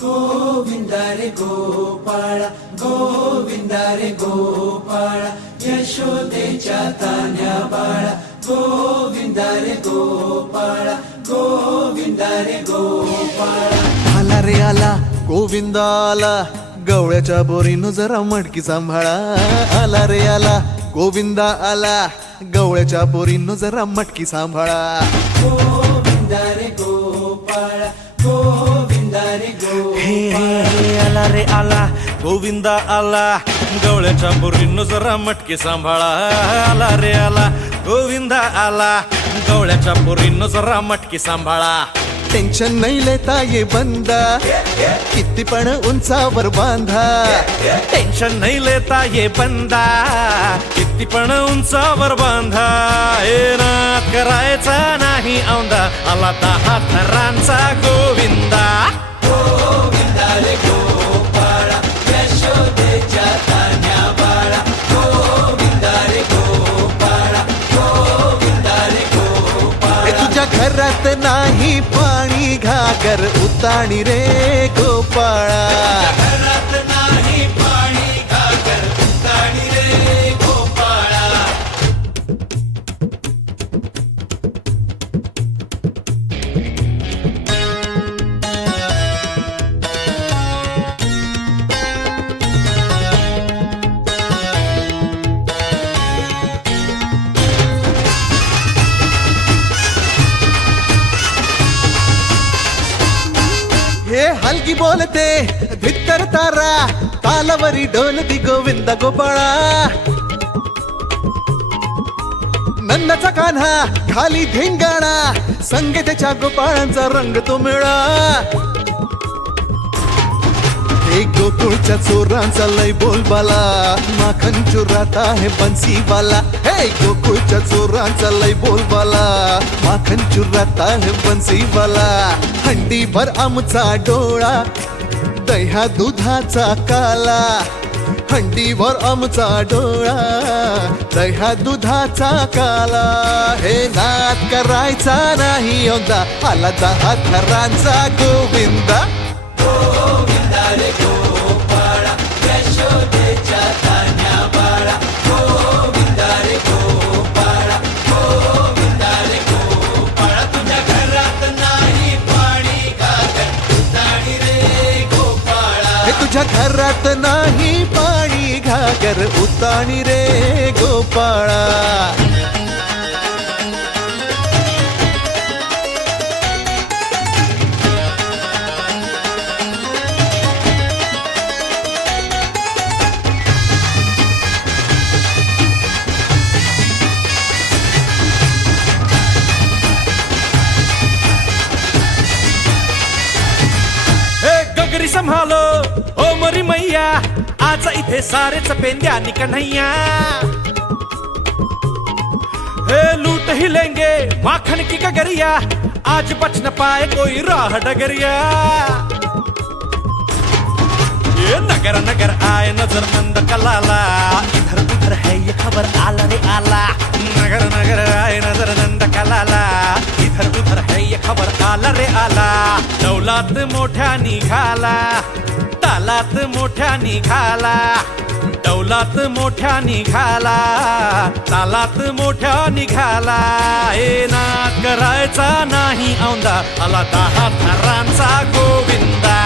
गोविंदा रे गोपाळा गोविंदा रे गोपाळा यशोदेच्या तान्या बाळा गोविंदा रे गोपाळा गोविंदा रे गोपाळा आला रे आला गोविंदा आला गवळ्याच्या बोरीनं जरा मटकी सांभाळा आला रे आला गोविंदा आला गवळ्याच्या बोरीनं जरा मटकी सांभाळा गोविंदा रे गोपाळा गोविंदा रे गोपाळा आला रे आला गोविंदा आला गवळ्याच्या बोरीनं जरा मटकी सांभाळा आला रे आला गोविंदा आला गवळ्याच्या बोरीनं जरा मटकी सांभाळा टेन्शन नाही लेता ये बंदा किती पण उंचावर बांधा टेन्शन नाही लेता ये बंदा किती पण उंचावर बांधा हे नाद करायचा नाही औंदा आला 10 थरांचा गोविंदा गोविंदा रे गोपाळा यशोदेच्या तान्या बाळा गोविंदा रे गोपाळा गोविंदा रे गोपाळा तुझ्या घरात नाही पाणी घागर उताणी रे गोपाळा घरात नाही पाणी घागर उताणी रे गोपाळा हे हलकी बोलते भित्तर तारा तालावरी डोलती गोविंदा गोपाळा नंदाचा कान्हा खाली धिंगाणा संगे त्याच्या गोपाळांचा रंग तो मिळा हे गोकुळच्या चोरांचा लय बोलबाला माखन चोरात आहे बन्सीवाला हे गोकुळच्या चोरांचा लय बोलबाला माखन चोरात आहे बन्सीवाला हंडी भर आमचा डोळा दह्या दुधाचा काला हंडीवर आमचा डोळा दह्या दुधाचा काला हे नाद करायचा नाही यंदा आला 10 थरांचा गोविंदा गोविंदा रे गोपाळा यशोदेच्या तान्या बाळा गोविंदा रे गोपाळा गोविंदा रे गोपाळा तुझ्या घरात नाही पाणी घागर उताणी रे गोपाळा हे तुझ्या घरात नाही पाणी घागर उताणी रे गोपाळा गगरी संभालो ओ मरी मैया आज इथे सारेच पेंद्यानी कन्हैया हे लूट ही लेंगे माखन की गगरिया आज बच न पाए कोई राह डगरिया ये नगर नगर आए नजर नंद कलाला इधर उधर है ये खबर आला रे आला नगर नगर आए नजर नंद कलाला इधर उधर है ये खबर आला रे आला दौलात मोठ्या निघाला तालात मोठ्या निघाला दौलात मोठ्या निघाला तालात मोठ्या निघाला हे नाद करायचा नाही औंदा आला 10 थरांचा गोविंदा